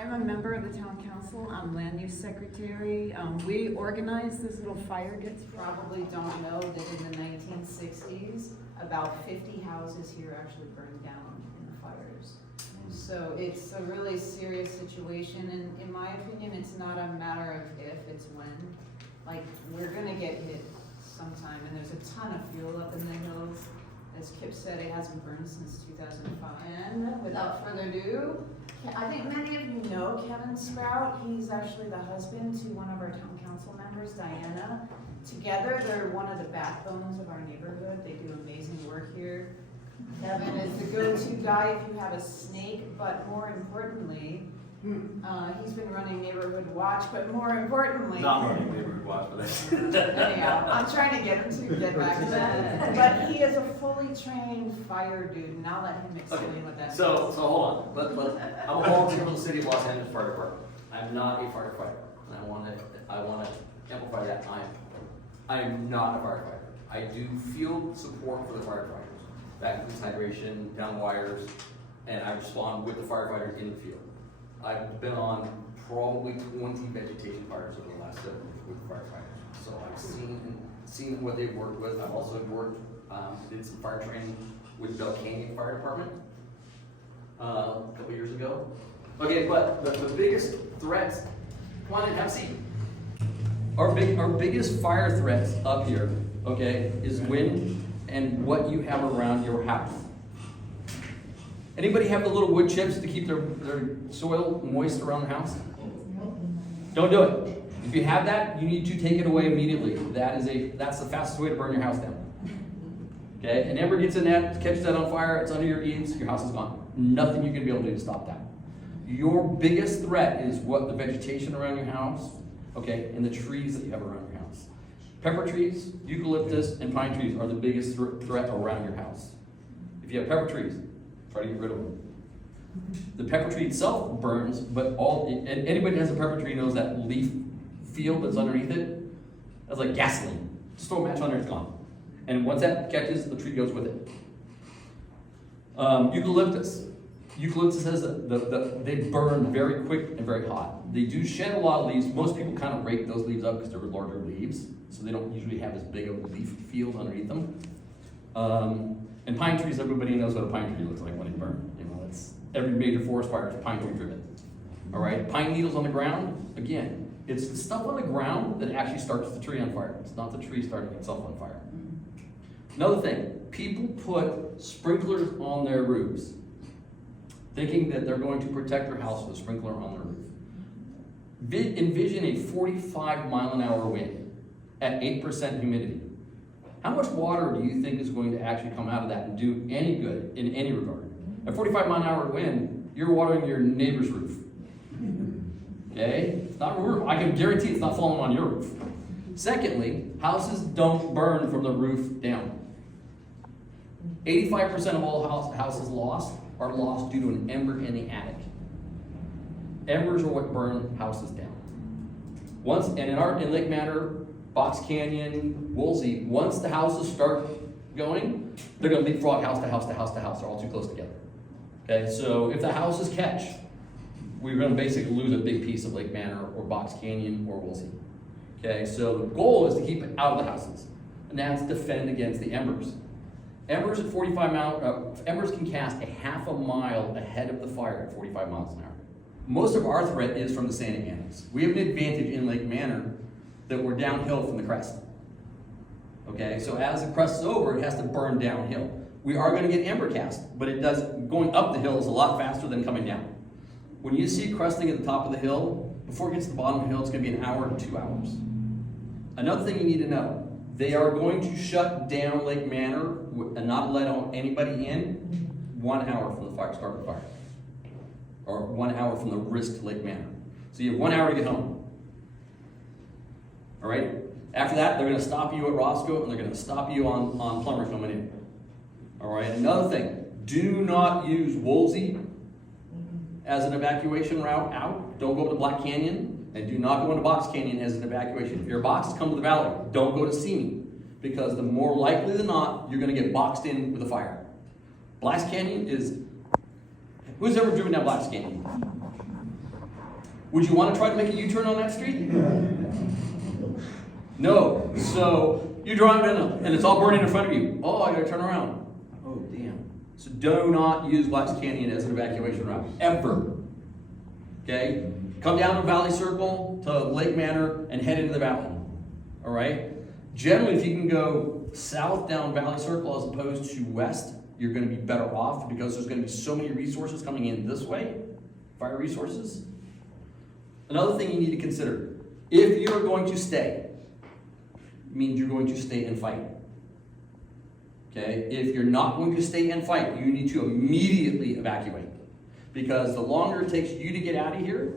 I'm a member of the town council. I'm land use secretary. We organized this little fire. Gets probably don't know that in the 1960s, about 50 houses here actually burned down in the fires. So it's a really serious situation, and in my opinion, it's not a matter of if, it's when. Like, we're gonna get hit sometime, and there's a ton of fuel up in the hills. As Kip said, it hasn't burned since 2005. And without further ado, I think many of you know Kevin Sprout. He's actually the husband to one of our town council members, Diana. Together, they're one of the backbones of our neighborhood. They do amazing work here. Kevin is the go-to guy if you have a snake, but more importantly, he's been running Neighborhood Watch, but more importantly... Not running Neighborhood Watch, but anyhow, I'm trying to get him to get back to that. But he is a fully trained fire dude, and I'll let him explain what that means. So hold on. I'm a volunteer for the City of Los Angeles Fire Department. I'm not a firefighter, and I want to amplify that. I'm not a firefighter. I do field support for the firefighters. That includes hydration, down wires, and I respond with the firefighters in the field. I've been on probably 20 vegetation fires over the last 7 years with firefighters. So I've seen what they've worked with. I've also did some fire training with Bell Canyon Fire Department a couple years ago. Okay, but the biggest threats, come on in, have a seat. Our biggest fire threats up here, okay, is wind and what you have around your house. Anybody have the little wood chips to keep their soil moist around the house? Don't do it. If you have that, you need to take it away immediately. That's the fastest way to burn your house down. Okay, an ember gets in that, catches that on fire, it's under your eaves, your house is gone. Nothing you can be able to do to stop that. Your biggest threat is what the vegetation around your house, okay, and the trees that you have around your house. Pepper trees, eucalyptus, and pine trees are the biggest threat around your house. If you have pepper trees, try to get rid of them. The pepper tree itself burns, but anybody that has a pepper tree knows that leaf field that's underneath it, that's like gasoline. Just throw a match on there, it's gone. And once that catches, the tree goes with it. Eucalyptus. Eucalyptus has they burn very quick and very hot. They do shed a lot of leaves. Most people kind of rake those leaves up because they're larger leaves, so they don't usually have as big of a leaf field underneath them. And pine trees, everybody knows what a pine tree looks like when it burns. You know, it's every major forest fire is pine tree driven. All right, pine needles on the ground. Again, it's the stuff on the ground that actually starts the tree on fire. It's not the tree starting itself on fire. Another thing, people put sprinklers on their roofs, thinking that they're going to protect their house with a sprinkler on their roof. Envision a 45-mile-an-hour wind at 8% humidity. How much water do you think is going to actually come out of that and do any good in any regard? At 45-mile-an-hour wind, you're watering your neighbor's roof. Okay? It's not a roof. I can guarantee it's not falling on your roof. Secondly, houses don't burn from the roof down. 85% of all houses are lost due to an ember in the attic. Embers are what burn houses down. In Lake Manor, Box Canyon, Woolsey, once the houses start going, they're going to leapfrog house to house to house to house. They're all too close together. Okay, so if the houses catch, we're going to basically lose a big piece of Lake Manor or Box Canyon or Woolsey. Okay, so the goal is to keep it out of the houses, and that's defend against the embers. Embers at 45 miles, embers can cast a half a mile ahead of the fire at 45 miles an hour. Most of our threat is from the Santa Anas. We have an advantage in Lake Manor that we're downhill from the crest. Okay, so as the crest is over, it has to burn downhill. We are going to get ember cast, but going up the hill is a lot faster than coming down. When you see cresting at the top of the hill, before it gets to the bottom of the hill, it's going to be an hour to 2 hours. Another thing you need to know, they are going to shut down Lake Manor and not let anybody in 1 hour from the start of the fire. Or 1 hour from the risk to Lake Manor. So you have 1 hour to get home. All right? After that, they're going to stop you at Roscoe, and they're going to stop you on Plummer coming in. All right? Another thing, do not use Woolsey as an evacuation route out. Don't go to Black Canyon, and do not go into Box Canyon as an evacuation. If you're boxed, come to the valley. Don't go to Simi, because the more likely than not, you're going to get boxed in with a fire. Black Canyon is... Who's ever driven down Black Canyon? Would you want to try to make a U-turn on that street? No. So you drive in and it's all burning in front of you. Oh, I gotta turn around. Oh, damn. So do not use Black's Canyon as an evacuation route, ever. Okay? Come down to Valley Circle, to Lake Manor, and head into the valley. All right? Generally, if you can go south down Valley Circle as opposed to west, you're going to be better off because there's going to be so many resources coming in this way, fire resources. Another thing you need to consider, if you're going to stay, it means you're going to stay and fight. Okay? If you're not going to stay and fight, you need to immediately evacuate. Because the longer it takes you to get out of here,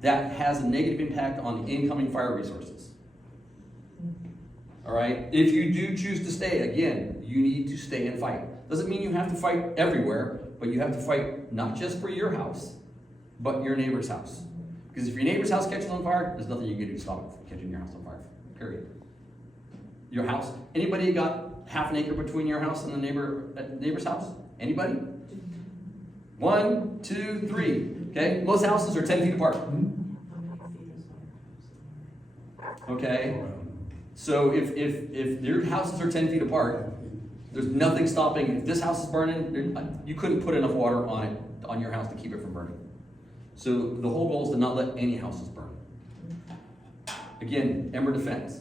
that has a negative impact on the incoming fire resources. All right? If you do choose to stay, again, you need to stay and fight. Doesn't mean you have to fight everywhere, but you have to fight not just for your house, but your neighbor's house. Because if your neighbor's house catches on fire, there's nothing you can do to stop it from catching your house on fire, period. Your house, anybody got half an acre between your house and the neighbor's house? Anybody? 1, 2, 3. Okay, most houses are 10 feet apart. Okay, so if your houses are 10 feet apart, there's nothing stopping. If this house is burning, you couldn't put enough water on it, on your house to keep it from burning. So the whole goal is to not let any houses burn. Again, ember defense.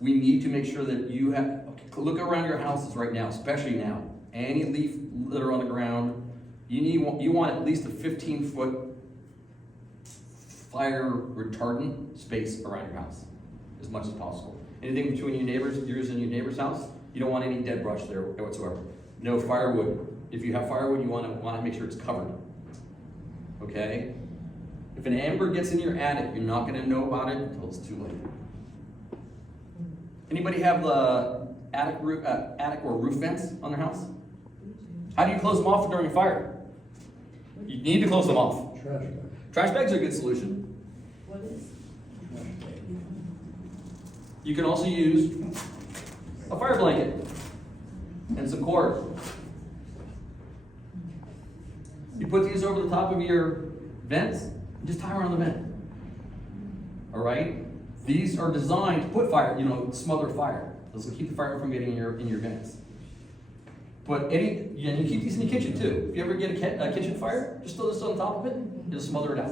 We need to make sure that you have, look around your houses right now, especially now. Any leaf litter on the ground, you want at least a 15-foot fire retardant space around your house, as much as possible. Anything between yours and your neighbor's house, you don't want any dead brush there whatsoever. No firewood. If you have firewood, you want to make sure it's covered. Okay? If an ember gets in your attic, you're not going to know about it until it's too late. Anybody have the attic or roof vents on their house? How do you close them off during a fire? You need to close them off. Trash bag. Trash bags are a good solution. What is? Trash bag. You can also use a fire blanket and some cord. You put these over the top of your vents and just tie around the vent. All right? These are designed to put fire, smother fire. This will keep the fire from getting in your vents. But you keep these in your kitchen too. If you ever get a kitchen fire, just throw this on top of it and just smother it out.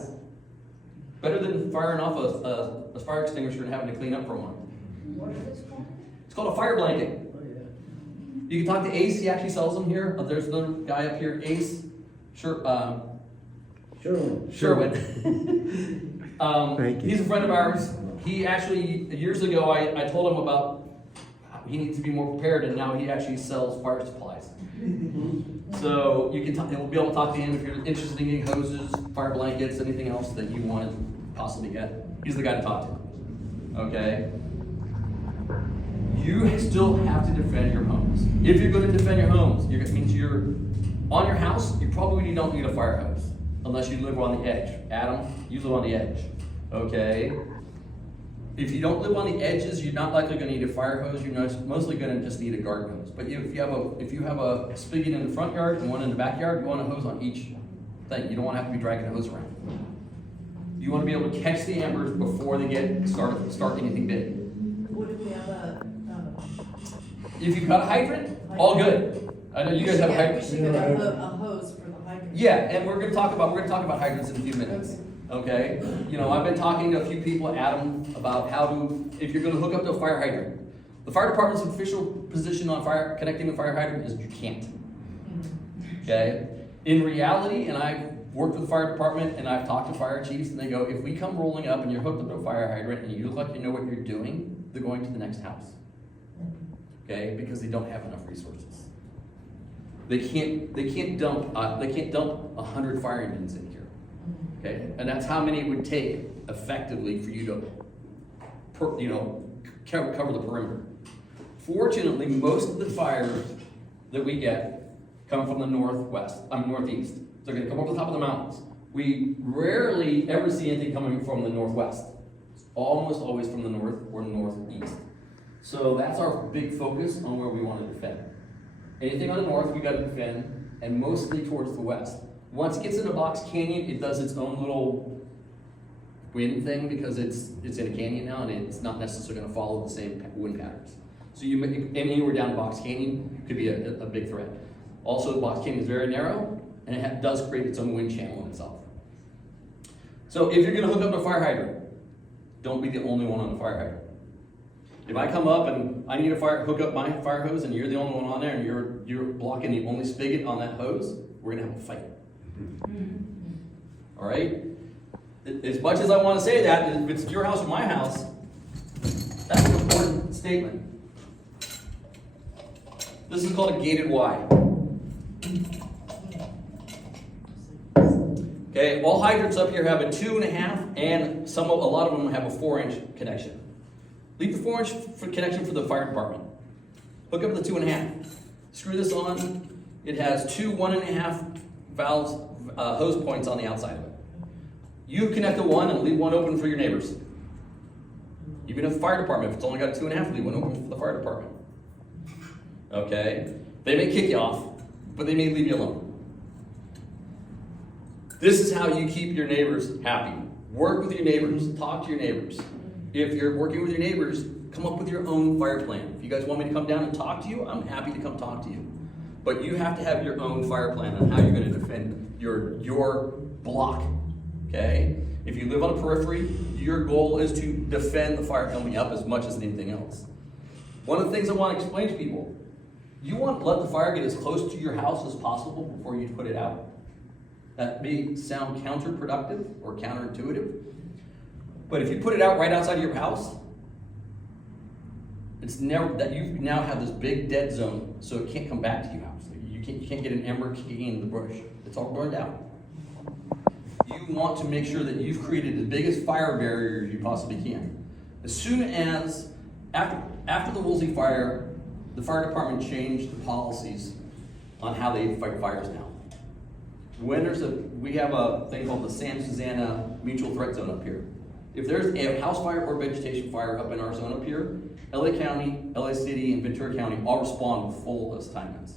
Better than firing off a fire extinguisher and having to clean up for a month. What is this called? It's called a fire blanket. Oh, yeah. You can talk to Ace, he actually sells them here. There's another guy up here, Ace. Sherwin. Sherwin. Thank you. He's a friend of ours. He actually, years ago, I told him about he needs to be more prepared, and now he actually sells fire supplies. So you can we'll be able to talk to him if you're interested in getting hoses, fire blankets, anything else that you want to possibly get. He's the guy to talk to. Okay? You still have to defend your homes. If you're going to defend your homes, it means you're on your house, you probably don't need a fire hose unless you live on the edge. Adam, you live on the edge. Okay? If you don't live on the edges, you're not likely going to need a fire hose. You're mostly going to just need a garden hose. But if you have a spigot in the front yard and one in the backyard, you want a hose on each thing. You don't want to have to be dragging a hose around. You want to be able to catch the embers before they start anything big. What if we have If you've got a hydrant, all good. I know you guys have a we hydrant. should get a hose for the hydrant. Yeah, and we're going to talk about hydrants in a few minutes. Okay? I've been talking to a few people, Adam, about if you're going to hook up to a fire hydrant. The fire department's official position on connecting a fire hydrant is you can't. Okay? In reality, and I've worked with the fire department and I've talked to fire chiefs, and they go, if we come rolling up and you're hooked up to a fire hydrant and you look like you know what you're doing, they're going to the next house. Okay? Because they don't have enough resources. They can't dump 100 fire engines in here. Okay, and that's how many it would take effectively for you to, cover the perimeter. Fortunately, most of the fires that we get come from the northeast. They're going to come over the top of the mountains. We rarely ever see anything coming from the northwest. It's almost always from the north or northeast. So that's our big focus on where we want to defend. Anything on the north, we got to defend, and mostly towards the west. Once it gets into Box Canyon, it does its own little wind thing because it's in a canyon now and it's not necessarily gonna follow the same wind patterns. So and anywhere down Box Canyon could be a big threat. Also, Box Canyon is very narrow and it does create its own wind channel in itself. So if you're gonna hook up a fire hydrant, don't be the only one on the fire hydrant. If I come up and I need to hook up my fire hose and you're the only one on there and you're blocking the only spigot on that hose, we're gonna have a fight. All right? As much as I want to say that, if it's your house or my house, that's an important statement. This is called a gated Y. Okay, all hydrants up here have a 2.5 and a lot of them have a 4-inch connection. Leave the 4-inch connection for the fire department. Hook up the 2.5. Screw this on. It has two 1.5 valves, hose points on the outside of it. You connect the one and leave one open for your neighbors. Even if the fire department, if it's only got a 2.5, leave one open for the fire department. Okay? They may kick you off, but they may leave you alone. This is how you keep your neighbors happy. Work with your neighbors, talk to your neighbors. If you're working with your neighbors, come up with your own fire plan. If you guys want me to come down and talk to you, I'm happy to come talk to you. But you have to have your own fire plan on how you're going to defend your block. Okay? If you live on a periphery, your goal is to defend the fire coming up as much as anything else. One of the things I want to explain to people, you want to let the fire get as close to your house as possible before you put it out. That may sound counterproductive or counterintuitive, but if you put it out right outside of your house, it's never that you now have this big dead zone, so it can't come back to your house. You can't get an ember kicking in the bush. It's all burned out. You want to make sure that you've created the biggest fire barrier you possibly can. As soon as after the Woolsey fire, the fire department changed the policies on how they fight fires now. When we have a thing called the San Susanna Mutual Threat Zone up here. If there's a house fire or vegetation fire up in our zone up here, LA County, LA City, and Ventura County all respond with full assignments.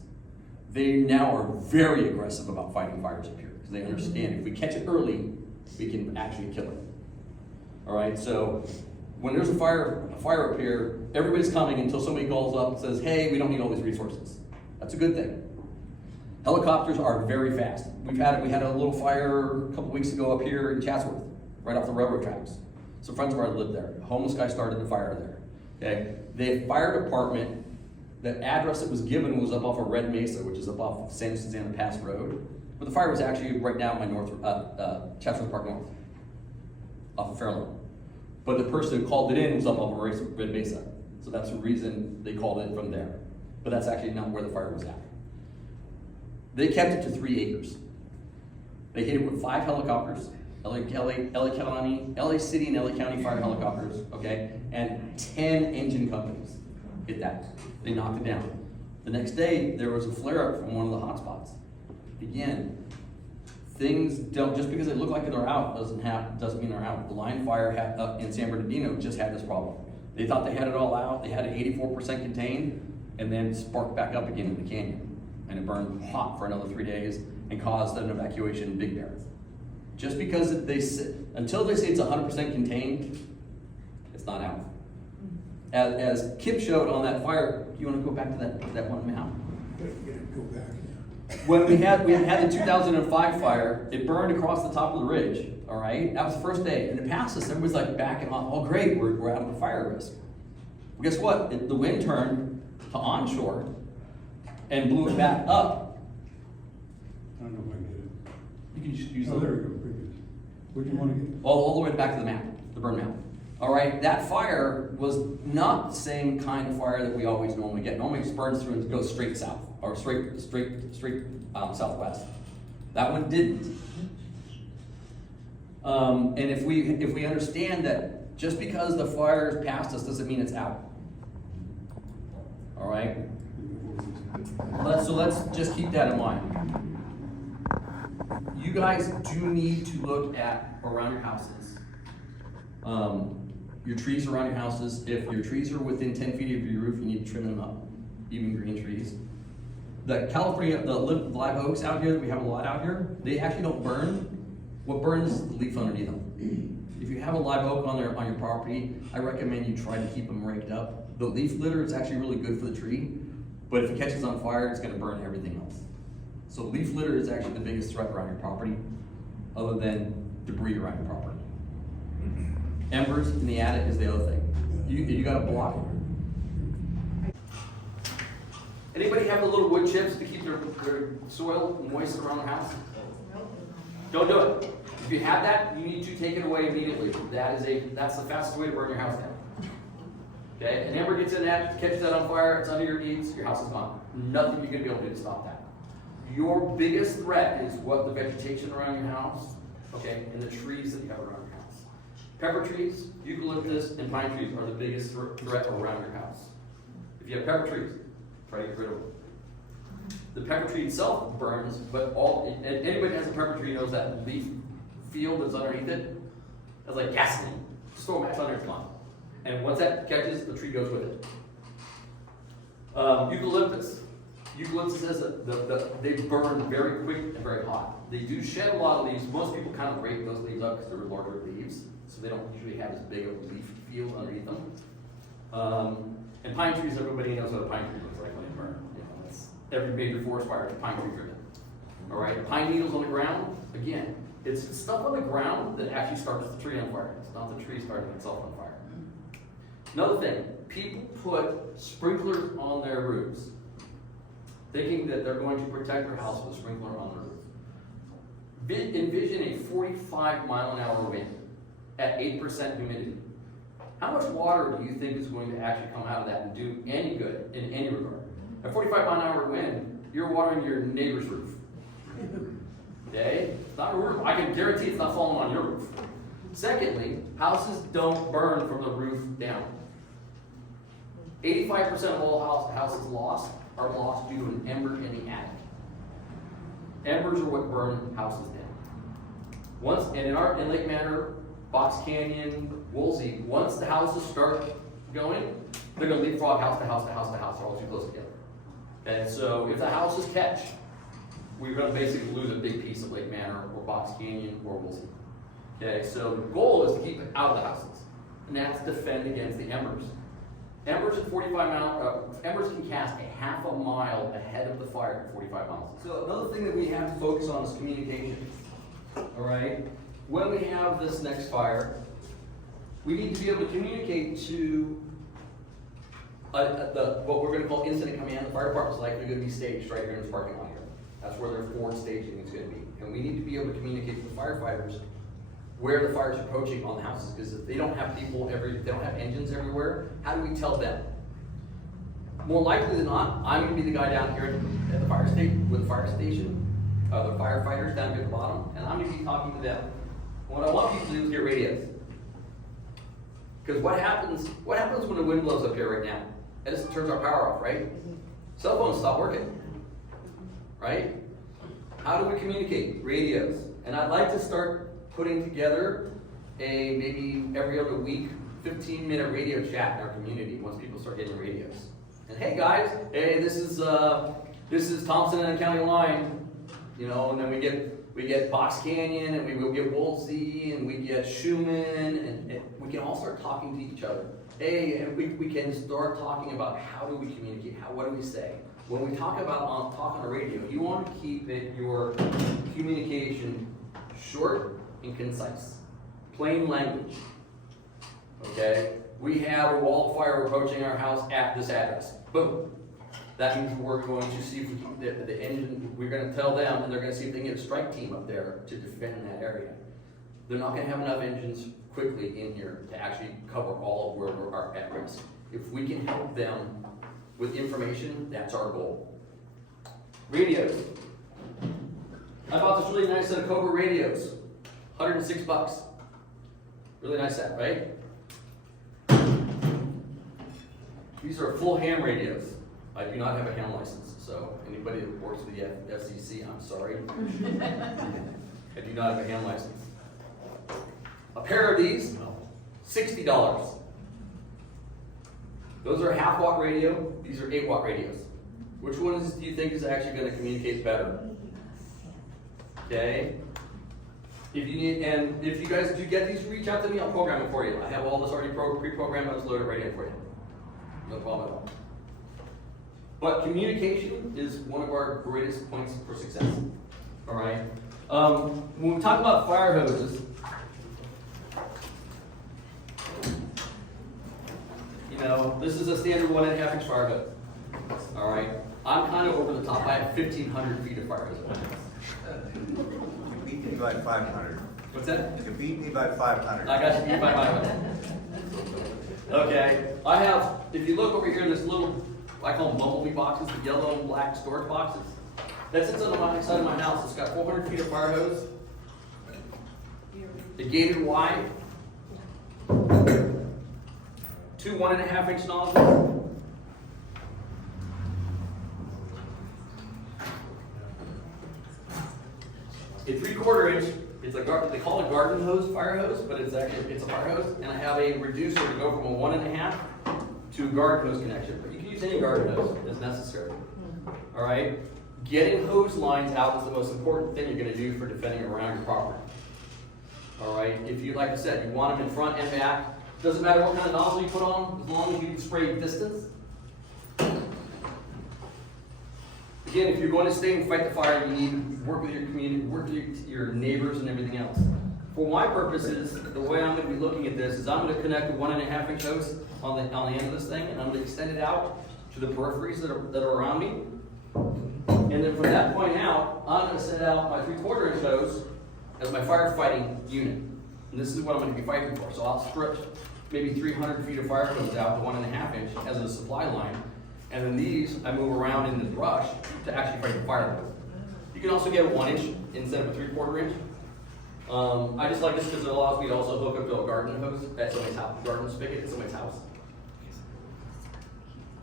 They now are very aggressive about fighting fires up here because they understand if we catch it early, we can actually kill it. All right, so when there's a fire up here, everybody's coming until somebody calls up and says, hey, we don't need all these resources. That's a good thing. Helicopters are very fast. We had a little fire a couple weeks ago up here in Chatsworth, right off the railroad tracks. Some friends of ours lived there. A homeless guy started the fire there. Okay, the fire department, the address that was given was up off of Red Mesa, which is up off of San Susanna Pass Road. But the fire was actually right down my Chatsworth Park North, off of Fairlawn. But the person who called it in was up off of Red Mesa. So that's the reason they called it from there. But that's actually not where the fire was at. They kept it to 3 acres. They hit it with 5 helicopters, LA County, LA City and LA County fire helicopters, okay? And 10 engine companies hit that. They knocked it down. The next day, there was a flare-up from one of the hot spots. Again, things don't, just because they look like they're out doesn't mean they're out. The line fire in San Bernardino just had this problem. They thought they had it all out. They had it 84% contained and then sparked back up again in the canyon. And it burned hot for another 3 days and caused an evacuation in Big Bear. Just because until they say it's 100% contained, it's not out. As Kim showed on that fire, you want to go back to that one map? Go back. When we had the 2005 fire, it burned across the top of the ridge, all right? That was the first day, and it passed us. Everybody's like backing off, oh great, we're out of the fire risk. Well, guess what? The wind turned to onshore and blew it back up. I don't know if I get it. You can just use Oh, there we go, previous. What do you want to get? all the way back to the map, the burn map. All right, that fire was not the same kind of fire that we always normally get. Normally it burns through and goes straight south, or straight southwest. That one didn't. And if we understand that just because the fire is past us doesn't mean it's out. All right? So let's just keep that in mind. You guys do need to look at around your houses. Your trees around your houses. If your trees are within 10 feet of your roof, you need to trim them up, even green trees. The California, the live oaks out here that we have a lot out here, they actually don't burn What burns the leaf underneath them? If you have a live oak on your property, I recommend you try to keep them raked up. The leaf litter is actually really good for the tree, but if it catches on fire, it's gonna burn everything else. So leaf litter is actually the biggest threat around your property, other than debris around your property. Embers in the attic is the other thing. You gotta block it. Anybody have the little wood chips to keep their soil moist around the house? Don't do it. If you have that, you need to take it away immediately. That's the fastest way to burn your house down. Okay, an ember gets in that, catches that on fire, it's under your eaves, your house is gone. Nothing you're gonna be able to do to stop that. Your biggest threat is what the vegetation around your house, okay, and the trees that you have around your house. Pepper trees, eucalyptus, and pine trees are the biggest threat around your house. If you have pepper trees, try to get rid of them. The pepper tree itself burns, but anybody that has a pepper tree knows that leaf field that's underneath it. That's like gasoline. Just throw a match on there, it's gone. And once that catches, the tree goes with it. Eucalyptus. Eucalyptus says that they burn very quick and very hot. They do shed a lot of leaves. Most people kind of break those leaves up because they're larger leaves, so they don't usually have as big of a leaf field underneath them. And pine trees, everybody knows what a pine tree looks like when they burn. You know, that's, every major forest fire is pine tree driven. All right, pine needles on the ground, again, it's stuff on the ground that actually starts the tree on fire. It's not the tree starting itself on fire. Another thing, people put sprinklers on their roofs, thinking that they're going to protect their house with a sprinkler on the roof. Envision a 45-mile-an-hour wind at 8% humidity. How much water do you think is going to actually come out of that and do any good in any regard? A 45-mile-an-hour wind, you're watering your neighbor's roof. Okay? It's not a roof. I can guarantee it's not falling on your roof. Secondly, houses don't burn from the roof down. 85% of all houses are lost due to an ember in the attic. Embers are what burn houses down. In Lake Manor, Box Canyon, Woolsey, once the houses start going, they're going to leapfrog house to house to house to house. They're all too close together. And so if the houses catch, we're going to basically lose a big piece of Lake Manor or Box Canyon or Woolsey. Okay, so the goal is to keep it out of the houses, and that's defend against the embers. Embers at 45 miles, embers can cast a half a mile ahead of the fire at 45 miles. So another thing that we have to focus on is communication. All right, when we have this next fire, we need to be able to communicate to what we're going to call incident command. The fire department's likely going to be staged right here in this parking lot here. That's where their forward staging is going to be, and we need to be able to communicate to the firefighters where the fire is approaching on the houses, because if they don't have people they don't have engines everywhere, how do we tell them? More likely than not, I'm going to be the guy down here at the fire station, with the fire station, the firefighters down here at the bottom, and I'm going to be talking to them. What I want people to do is get radios. Because what happens when the wind blows up here right now? It just turns our power off, right? Cell phones stop working, right? How do we communicate? Radios. And I'd like to start putting together a maybe every other week 15-minute radio chat in our community once people start getting radios. And hey guys, hey, this is Thompson and the county line, you know, and then we get Box Canyon, and we will get Woolsey, and we get Schumann, and we can all start talking to each other. Hey, and we can start talking about how do we communicate, what do we say? When we talk on the radio, you want to keep your communication short and concise, plain language. Okay, we have a wildfire approaching our house at this address. Boom. That means we're going to see if the engine. We're going to tell them, and they're going to see if they can get a strike team up there to defend that area. They're not going to have enough engines quickly in here to actually cover all of where we're at risk. If we can help them with information, that's our goal. Radios. I bought this really nice set of Cobra radios. $106. Really nice set, right? These are full ham radios. I do not have a ham license, so anybody that works with the FCC, I'm sorry. I do not have a ham license. A pair of these, $60. Those are a half-watt radio. These are 8-watt radios. Which one do you think is actually going to communicate better? Okay. If you need, and if you guys do get these, reach out to me, I'll program it for you. I have all this already pre-programmed, I'll just load it right in for you. No problem at all. But communication is one of our greatest points for success. All right. When we talk about fire hoses, you know, this is a standard 1.5 inch fire hose. All right. I'm kind of over the top. I have 1,500 feet of fire hose. You beat me by 500. What's that? You beat me by 500. I got you beat by 500. Okay. I have, if you look over here, this little, I call them bumblebee boxes, the yellow and black storage boxes. That sits on the side of my house. It's got 400 feet of fire hose. The gated wide. 2 1.5 inch nozzles. A 3/4 inch. It's a they call it a garden hose, fire hose, but it's actually a fire hose. And I have a reducer to go from a 1.5 to a garden hose connection. But you can use any garden hose as necessary. All right. Getting hose lines out is the most important thing you're going to do for defending around your property. All right. If you, like I said, you want them in front and back. Doesn't matter what kind of nozzle you put on, as long as you can spray distance. Again, if you're going to stay and fight the fire, you need to work with your community, work with your neighbors and everything else. For my purposes, the way I'm going to be looking at this is I'm going to connect a 1.5 inch hose on the end of this thing, and I'm going to extend it out to the peripheries that are around me. And then from that point out, I'm going to send out my 3/4 inch hose as my firefighting unit. And this is what I'm going to be fighting for. So I'll strip maybe 300 feet of fire hose out to 1.5 inch as a supply line. And then these, I move around in the brush to actually fight the fire with. You can also get a 1 inch instead of a 3/4 inch. I just like this because it allows me to also hook up to a garden hose at somebody's house, garden spigot at somebody's house.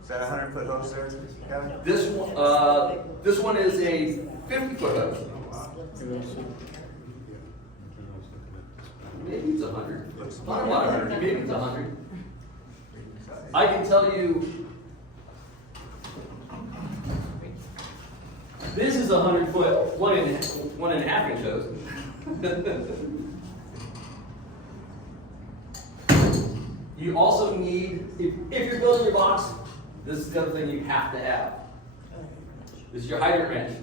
Is that a 100-foot hose there, Kevin? This one is a 50-foot hose. Maybe it's 100. Looks Not a lot, maybe it's 100. I can tell you, this is a 100-foot, 1.5 inch hose. You also need, if you're building your box, this is the other thing you have to have. This is your hydrant wrench.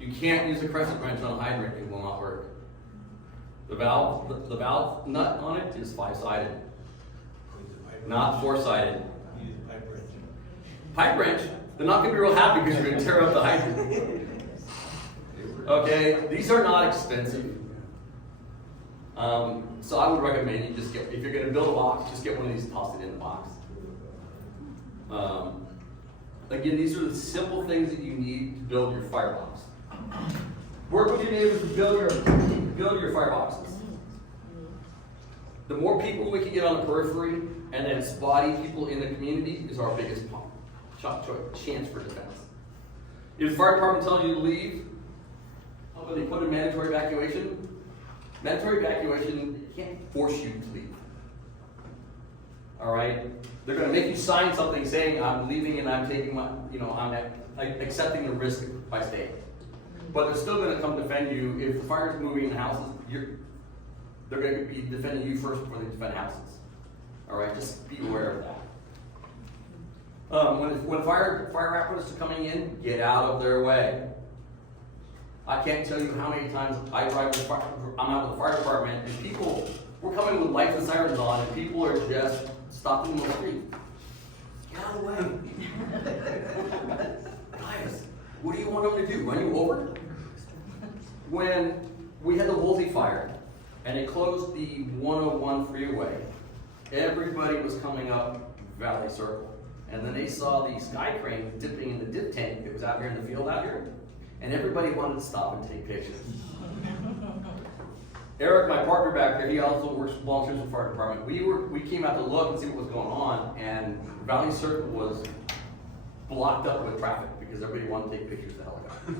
You can't use a crescent wrench on a hydrant, it will not work. The valve nut on it is 5-sided, not 4-sided. Pipe wrench, they're not going to be real happy because you're going to tear up the hydrant. Okay, these are not expensive. So I would recommend you just get, if you're going to build a box, just get one of these and toss it in the box. Again, these are the simple things that you need to build your firebox. Work with your neighbors to build your fireboxes. The more people we can get on the periphery and then spotty people in the community is our biggest chance for defense. If the fire department tells you to leave, how about they put in mandatory evacuation? Mandatory evacuation can't force you to leave. All right? They're going to make you sign something saying, I'm leaving and I'm taking my, I'm accepting the risk by staying. But they're still going to come defend you. If the fire's moving in the houses, they're going to be defending you first before they defend houses. All right? Just be aware of that. When fire apparatus are coming in, get out of their way. I can't tell you how many times I'm out with the fire department and people, we're coming with lights and sirens on and people are just stopping in the street. Get out of the way. Guys, what do you want them to do? Run you over? When we had the Woolsey fire and it closed the 101 freeway, everybody was coming up Valley Circle. And then they saw the sky crane dipping in the dip tank that was out here in the field out here. And everybody wanted to stop and take pictures. Eric, my partner back there, he also works volunteers with the fire department. We came out to look and see what was going on, and Valley Circle was blocked up with traffic because everybody wanted to take pictures of the helicopters.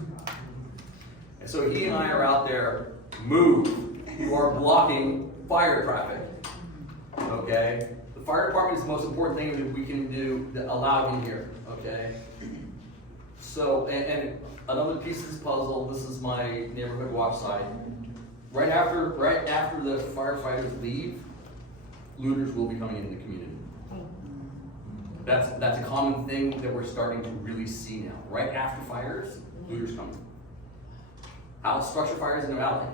And so he and I are out there, move. You are blocking fire traffic. Okay? The fire department is the most important thing that we can do to allow in here. Okay? So, and another piece of this puzzle, this is my neighborhood watch side. right after the firefighters leave, looters will be coming into the community. That's a common thing that we're starting to really see now. Right after fires, looters come. House structure fires in the valley.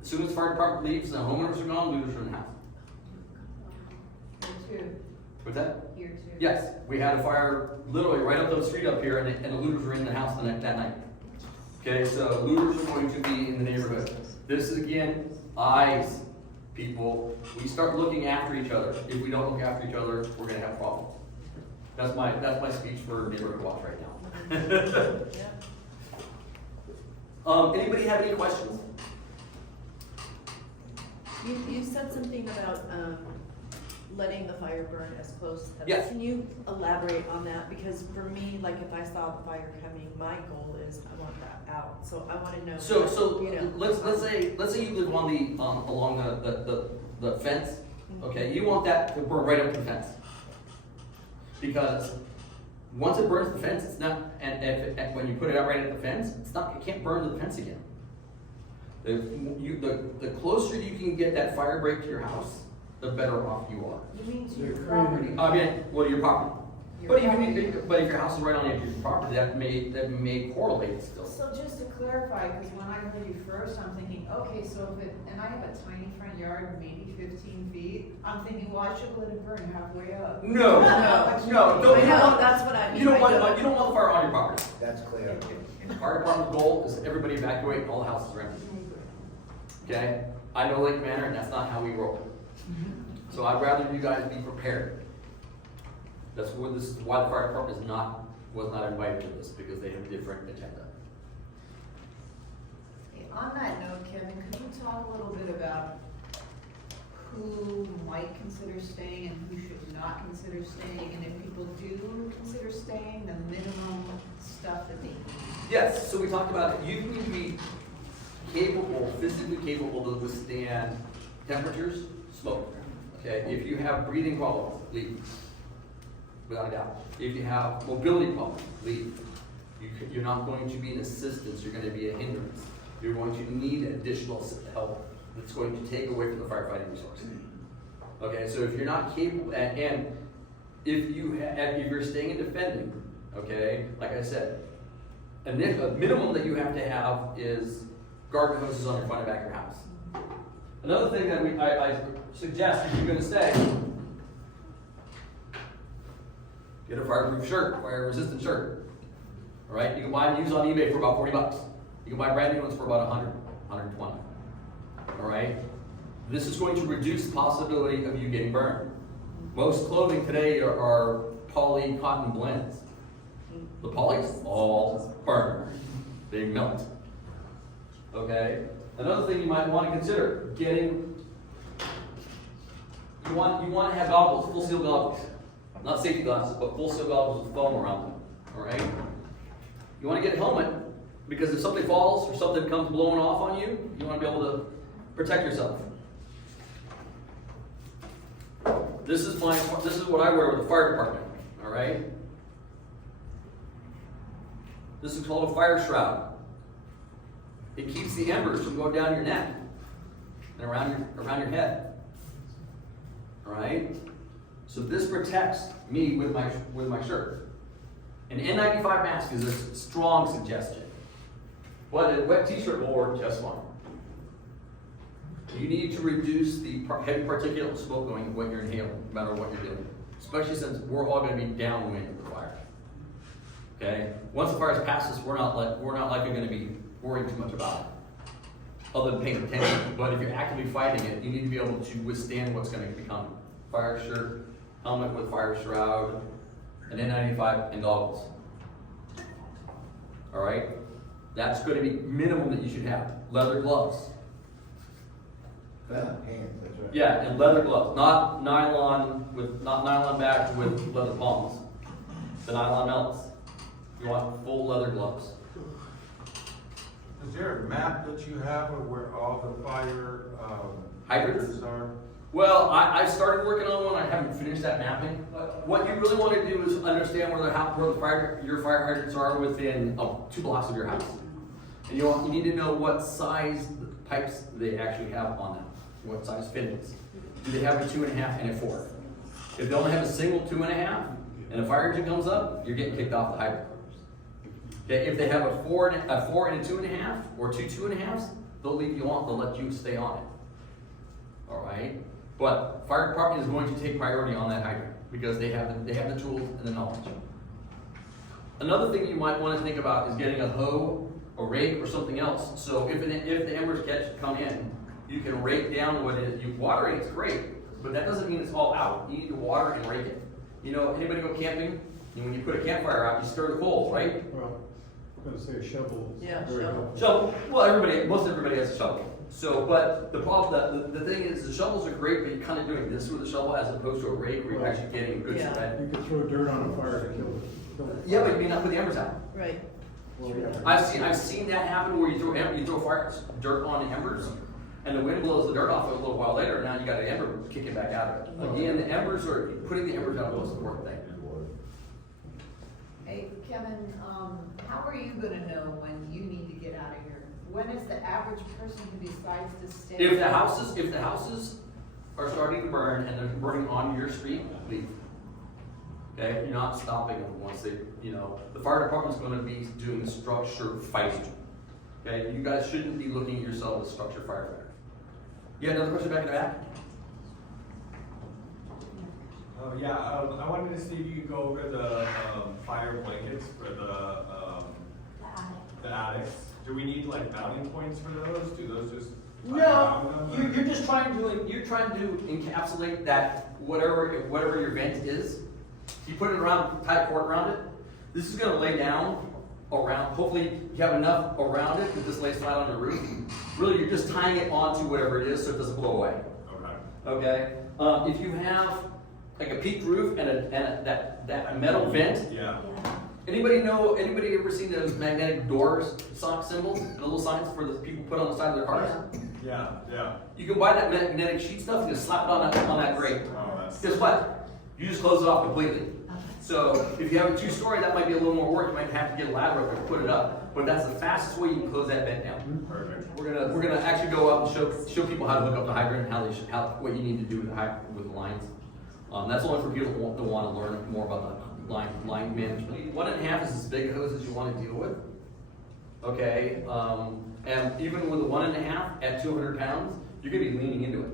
As soon as the fire department leaves and the homeowners are gone, looters are in the house. Here too. What's that? Here too. Yes, we had a fire literally right up the street up here, and the looters were in the house that night. Okay, so looters are going to be in the neighborhood. This is again, eyes, people. We start looking after each other. If we don't look after each other, we're gonna have problems. That's my speech for neighborhood watch right now. Anybody have any questions? You said something about, letting the fire burn as close as. Yes. Can you elaborate on that? Because for me, like if I saw the fire coming, my goal is I want that out. So I wanna know. So you know. let's say you live on the along the fence. Okay, you want that to burn right up to the fence. Because once it burns the fence, it's not, and when you put it out right at the fence, it can't burn to the fence again. The closer you can get that fire break to your house, the better off you are. You mean to They're your creating- property? I mean, well, your property. Your But property. if your house is right on the edge of your property, that may correlate still. So just to clarify, because when I heard you first, I'm thinking, okay, so if and I have a tiny front yard, maybe 15 feet, I'm thinking, well, I should let it burn halfway up. No, No. don't. I know, that's what I mean. You don't I want know. the fire on your property. That's clear. Fire department's goal is everybody evacuate and all the houses are empty. Okay? I know Lake Manor, and that's not how we roll. So I'd rather you guys be prepared. This is why the fire department was not invited to this, because they have a different agenda. Hey, on that note, Kevin, could you talk a little bit about who might consider staying and who should not consider staying, and if people do consider staying, the minimum stuff that they need? Yes, so we talked about it. You need to be physically capable to withstand temperatures, smoke. Okay, if you have breathing problems, leave. Without a doubt. If you have mobility problems, leave. You're not going to be an assistance, you're going to be a hindrance. You're going to need additional help that's going to take away from the firefighting resource. Okay, so if you're not capable, and if you're staying and defending, okay, like I said, a minimum that you have to have is garden hoses on your front and back of your house. Another thing that I suggest if you're going to stay, get a fireproof shirt, fire-resistant shirt. All right, you can buy and use on eBay for about $40. You can buy brand new ones for about 100, 120. All right, this is going to reduce the possibility of you getting burned. Most clothing today are poly cotton blends. The polys all burn; they melt. Okay. Another thing you might want to consider getting. You want to have goggles, full seal goggles. Not safety glasses, but full seal goggles with foam around them, all right? You want to get a helmet, because if something falls or something comes blowing off on you, you want to be able to protect yourself. This is what I wear with the fire department, all right? This is called a fire shroud. It keeps the embers from going down your neck and around your head, all right? So this protects me with my shirt. An N95 mask is a strong suggestion, but a wet t-shirt will work just fine. You need to reduce the heavy particulate smoke going when you're inhaling, no matter what you're doing, especially since we're all going to be downwind of the fire. Okay. Once the fire's past us, we're not likely going to be worrying too much about it, other than paying attention. But if you're actively fighting it, you need to be able to withstand what's going to be coming. Fire shirt, helmet with fire shroud, an N95, and goggles. All right, that's going to be minimum that you should have. Leather gloves. Hands, that's right. Yeah, and leather gloves, not nylon back with leather palms. The nylon melts. You want full leather gloves. Is there a map that you have of where all the fire Hydrants? are? Well, I started working on one. I haven't finished that mapping. What you really want to do is understand where your fire hydrants are within 2 blocks of your house. And you need to know what size pipes they actually have on them, what size fittings. Do they have a 2.5 and a 4? If they only have a single 2.5 and a fire engine comes up, you're getting kicked off the hydrant. Okay, if they have a 4 and a 2.5 or two 2.5s, they'll leave you on, they'll let you stay on it. All right, but fire department is going to take priority on that hydrant because they have the tools and the knowledge. Another thing you might want to think about is getting a hoe, a rake, or something else. So if the embers come in, you can rake down what it is. You watering it's great, but that doesn't mean it's all out. You need to water and rake it. You know, anybody go camping? And when you put a campfire out, you stir the coals, right? Well, I'm gonna say a shovel. Yeah, Very shovel. helpful. Shovel. Well, most everybody has a shovel. So, but the problem, the thing is, the shovels are great, but you're kind of doing this with a shovel as opposed to a rake, where you're actually getting a good Yeah. spread. You could throw dirt on a fire to kill it. Yeah, but you may not put the embers out. Right. Well, yeah. I've seen that happen where you throw fire dirt on the embers, and the wind blows the dirt off a little while later, and now you got an ember kicking back out of it. Again, putting the embers out is the most important thing. Hey, Kevin, how are you gonna know when you need to get out of here? When is the average person who decides to stay? If the houses are starting to burn and they're burning on your street, leave. Okay, you're not stopping them once they, the fire department's gonna be doing structure fighting. Okay, you guys shouldn't be looking at yourself as a structure firefighter. You got another question back in the back? Yeah, I wanted to see if you could go over the fire blankets for the attics. Do we need like mounting points for those? Do those just? No, you're just trying to encapsulate that whatever your vent is. You put it around, tie a cord around it. This is gonna lay down around, hopefully you have enough around it that this lays flat on the roof. Really, you're just tying it onto whatever it is so it doesn't blow away. Okay. Okay? If you have like a peaked roof and that metal vent, Yeah. anybody ever seen those magnetic doors sock symbols, the little signs for the people put on the side of their cars? Yeah. Yeah. You can buy that magnetic sheet stuff and just slap it on that grate. Oh, that's. Guess what? You just close it off completely. So if you have a 2-story, that might be a little more work. You might have to get a ladder up and put it up. But that's the fastest way you can close that vent down. Perfect. We're gonna actually go up and show people how to hook up the hydrant and what you need to do with the lines. That's only for people that want to learn more about the line management. 1.5 is as big a hose as you want to deal with. Okay, and even with a 1.5 at 200 pounds, you're gonna be leaning into it.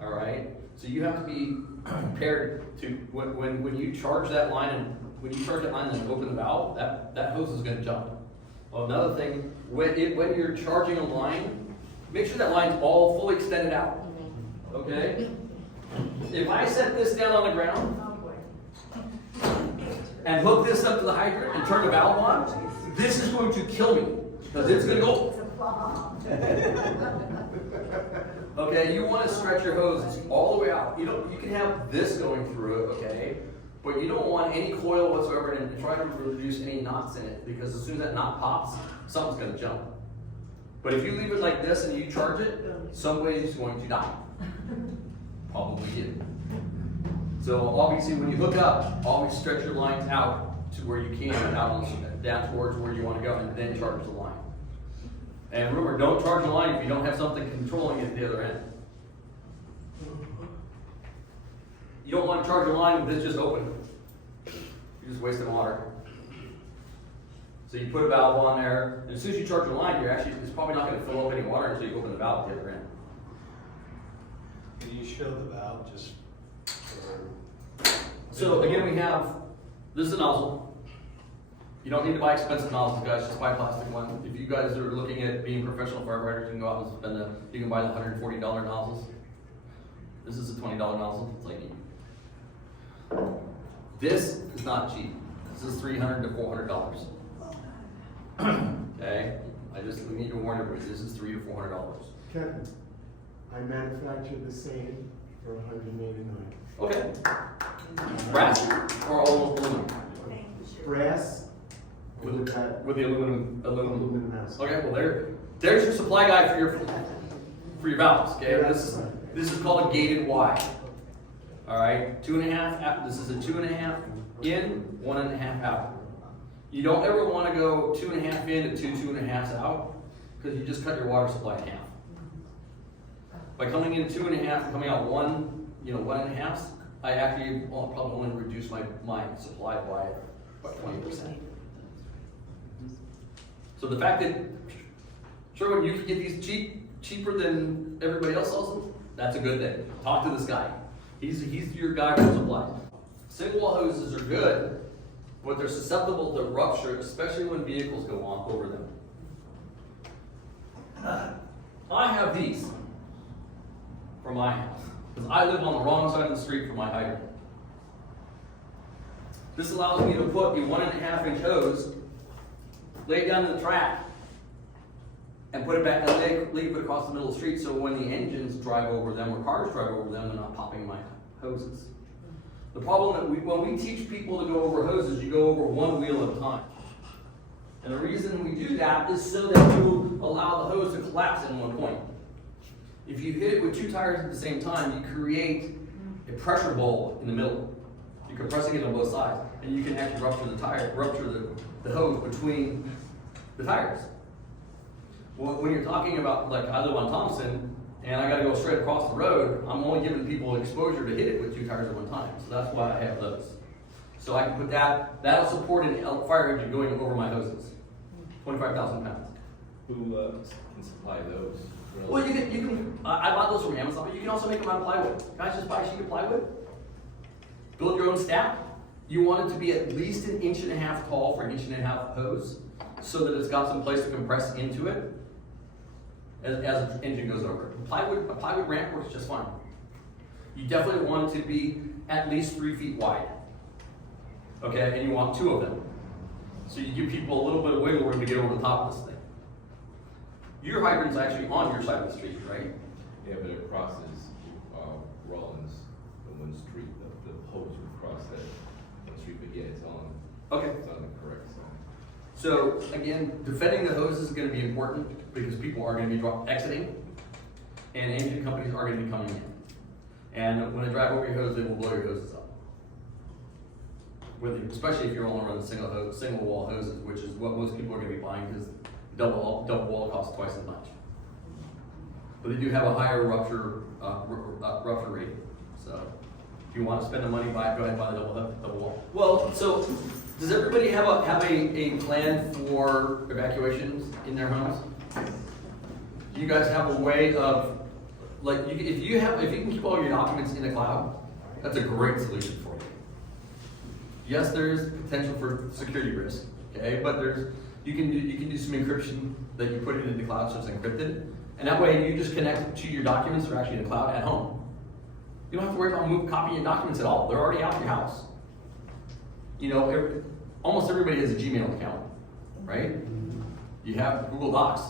All right, so you have to be prepared to when you charge that line and open the valve, that hose is gonna jump. Well, another thing, when you're charging a line, make sure that line's all fully extended out. Okay. If I set this down on the ground and hook this up to the hydrant and turn the valve on, this is going to kill me because it's going to go. Okay, you want to stretch your hoses all the way out. You can have this going through it, okay, but you don't want any coil whatsoever and try to reduce any knots in it because as soon as that knot pops, something's going to jump. But if you leave it like this and you charge it, somebody's going to die. Probably you. So obviously when you hook up, always stretch your lines out to where you can, down towards where you want to go, and then charge the line. And remember, don't charge the line if you don't have something controlling it at the other end. You don't want to charge a line with this just open. You're just wasting water. So you put a valve on there, and as soon as you charge the line, it's probably not going to fill up any water until you open the valve at the other end. Can you show the valve just for... So again, this is a nozzle. You don't need to buy expensive nozzles, guys, just buy a plastic one. If you guys are looking at being professional firefighters, you can go out and you can buy the $140 nozzles. This is a $20 nozzle, it's like this is not cheap. This is $300 to $400. Okay, we need to warn everybody, this is $300 to $400. Kevin, I manufactured the same for $189. Okay. Brass or all aluminum? Brass with that With the aluminum. aluminum mask. Okay, well there's your supply guide for your valves. Okay, this is called a gated Y. All right, 2.5. This is a 2.5 in, 1.5 out. You don't ever wanna go 2.5 in and 2.5 out, because you just cut your water supply in half. By coming in 2.5 and coming out 1.5, I actually will probably only reduce my supply by 20%. So the fact that, sure, when you can get these cheaper than everybody else sells them, that's a good thing. Talk to this guy. He's your guy for supply. Single wall hoses are good, but they're susceptible to rupture, especially when vehicles go on over them. I have these for my house, because I live on the wrong side of the street for my hydrant. This allows me to put a 1.5-inch hose, lay it down in the track, and put it back and leave it across the middle of the street, so when the engines drive over them or cars drive over them, they're not popping my hoses. The problem that when we teach people to go over hoses, you go over one wheel at a time. And the reason we do that is so that you allow the hose to collapse in one point. If you hit it with 2 tires at the same time, you create a pressure bowl in the middle. You're compressing it on both sides, and you can actually rupture the hose between the tires. Well, when you're talking about, like, I live on Thompson, and I gotta go straight across the road, I'm only giving people exposure to hit it with 2 tires at one time. So that's why I have those. So I can put that'll support a fire engine going over my hoses. 25,000 pounds. Who can supply those? Well, you can. I bought those from Amazon, but you can also make them out of plywood. Guys, just buy a sheet of plywood, build your own stack. You want it to be at least 1.5 inches tall for 1.5 inch hose, so that it's got some place to compress into it as the engine goes over it. A plywood ramp works just fine. You definitely want it to be at least 3 feet wide. Okay, and you want 2 of them. So you give people a little bit of wiggle room to get over the top of this thing. Your hydrant's actually on your side of the street, right? Yeah, but it crosses Rollins, the one street, the hose would cross that one street, but yeah, it's on. Okay. It's on the correct side. So again, defending the hose is going to be important because people are going to be exiting, and engine companies are going to be coming in. And when they drive over your hose, they will blow your hoses up. Especially if you're only running single wall hoses, which is what most people are going to be buying because double wall costs twice as much. But they do have a higher rupture rate. So if you want to spend the money, go ahead and buy the double wall. Well, so does everybody have a plan for evacuations in their homes? Do you guys have a way of, like, if you can keep all your documents in the cloud, that's a great solution for you. Yes, there is potential for security risk, okay, but you can do some encryption that you put it in the cloud so it's encrypted, and that way you just connect to your documents that are actually in the cloud at home. You don't have to worry about copying copying at all. They're already out your house. You know, almost everybody has a Gmail account, right? You have Google Docs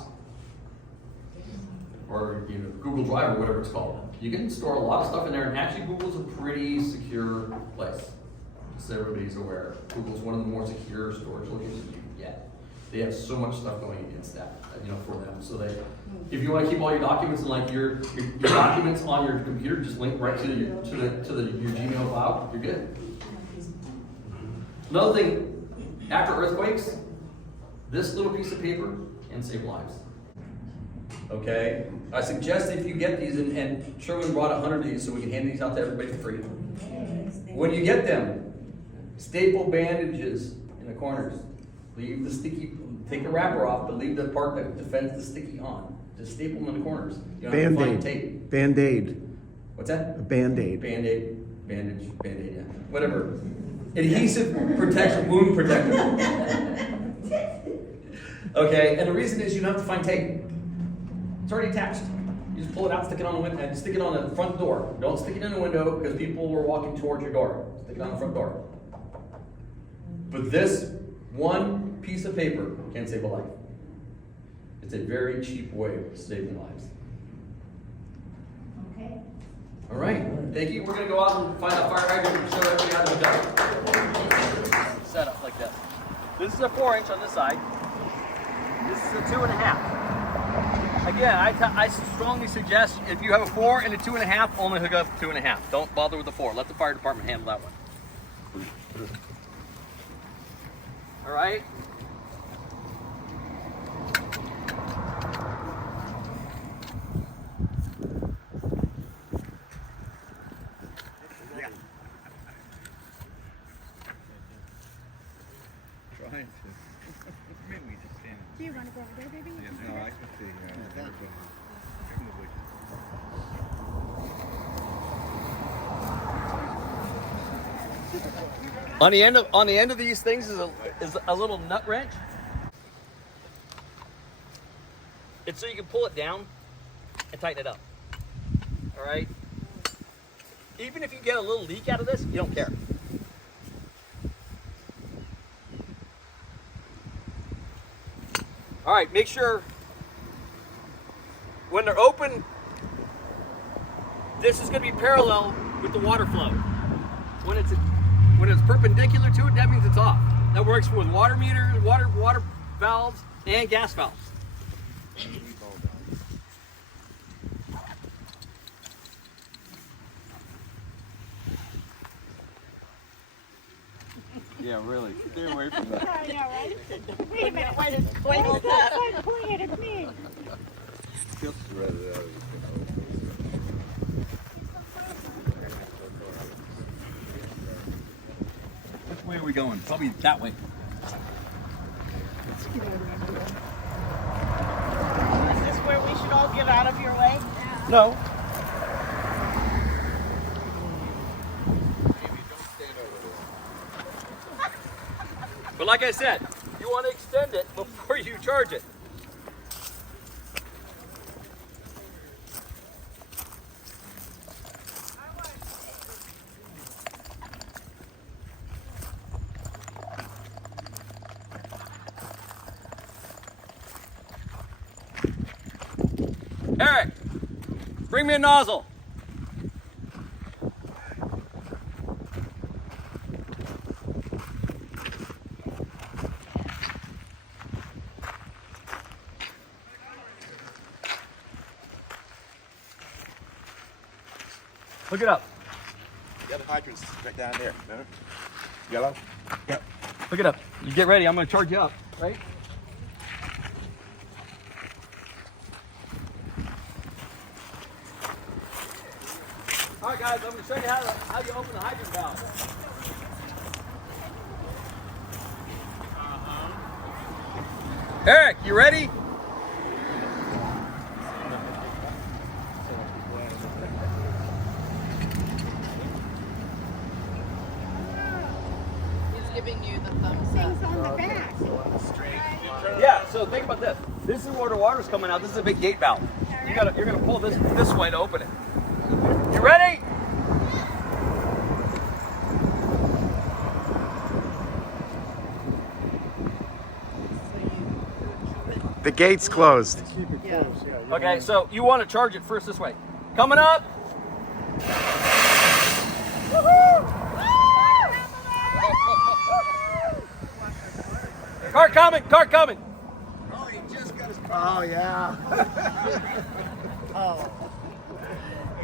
or Google Drive or whatever it's called. You can store a lot of stuff in there, and actually Google's a pretty secure place. So everybody's aware. Google's one of the more secure storage locations you can get. They have so much stuff going against that, for them. So if you want to keep all your documents and like your documents on your computer, just link right to your Gmail cloud. You're good. Another thing, after earthquakes, this little piece of paper can save lives. Okay, I suggest if you get these, and Sherwin brought 100 of these so we can hand these out to everybody for free. When you get them, staple bandages in the corners. Leave the sticky, take the wrapper off, but leave the part that defends the sticky on. Just staple them in the corners. You don't have to find tape. Band-Aid. What's that? A Band-Aid. Band-Aid, bandage, Band-Aid, yeah. Whatever. Adhesive protection, wound protector. Okay, and the reason is you don't have to find tape. It's already attached. You just pull it out, stick it on the window, and stick it on the front door. Don't stick it in the window because people were walking towards your door. Stick it on the front door. But this one piece of paper can save a life. It's a very cheap way of saving lives. Okay. All right, thank you. We're gonna go out and find a fire hydrant and show everybody how to be done. Set up like this. This is a 4-inch on this side. This is a 2.5. Again, I strongly suggest if you have a 4 and a 2.5, only hook up 2.5. Don't bother with the 4. Let the fire department handle that one. All right? Trying to. Maybe we just stand. Do you want to go over there, baby? No, I can see, everybody. On the end of these things is a little nut wrench. It's so you can pull it down and tighten it up. All right? Even if you get a little leak out of this, you don't care. All right, make sure when they're open, this is going to be parallel with the water flow. When it's perpendicular to it, that means it's off. That works with water meters, water valves, and gas valves. Yeah, really, stay away from that. I know, right? Wait a minute. Why did that? Start pointing at me. Just read it out. Which way are we going? Probably that way. Is this where we should all get out of your way? No. But like I said, you want to extend it before you charge it. Eric, bring me a nozzle. Look it up. The other hydrant's right down there, remember? Yellow? Yep. Look it up. You get ready. I'm going to charge you up, right? All right, guys. I'm going to show you how you open the hydrant valve. Eric, you ready? Giving you the thumbs Things on the back. Yeah, so think about this. This is where the water's coming out. This is a big gate valve. You're gonna pull this way to open it. You ready? The gate's closed. Yeah. Okay, so you want to charge it first this way. Coming up. Car coming, car coming. Oh, yeah. Oh.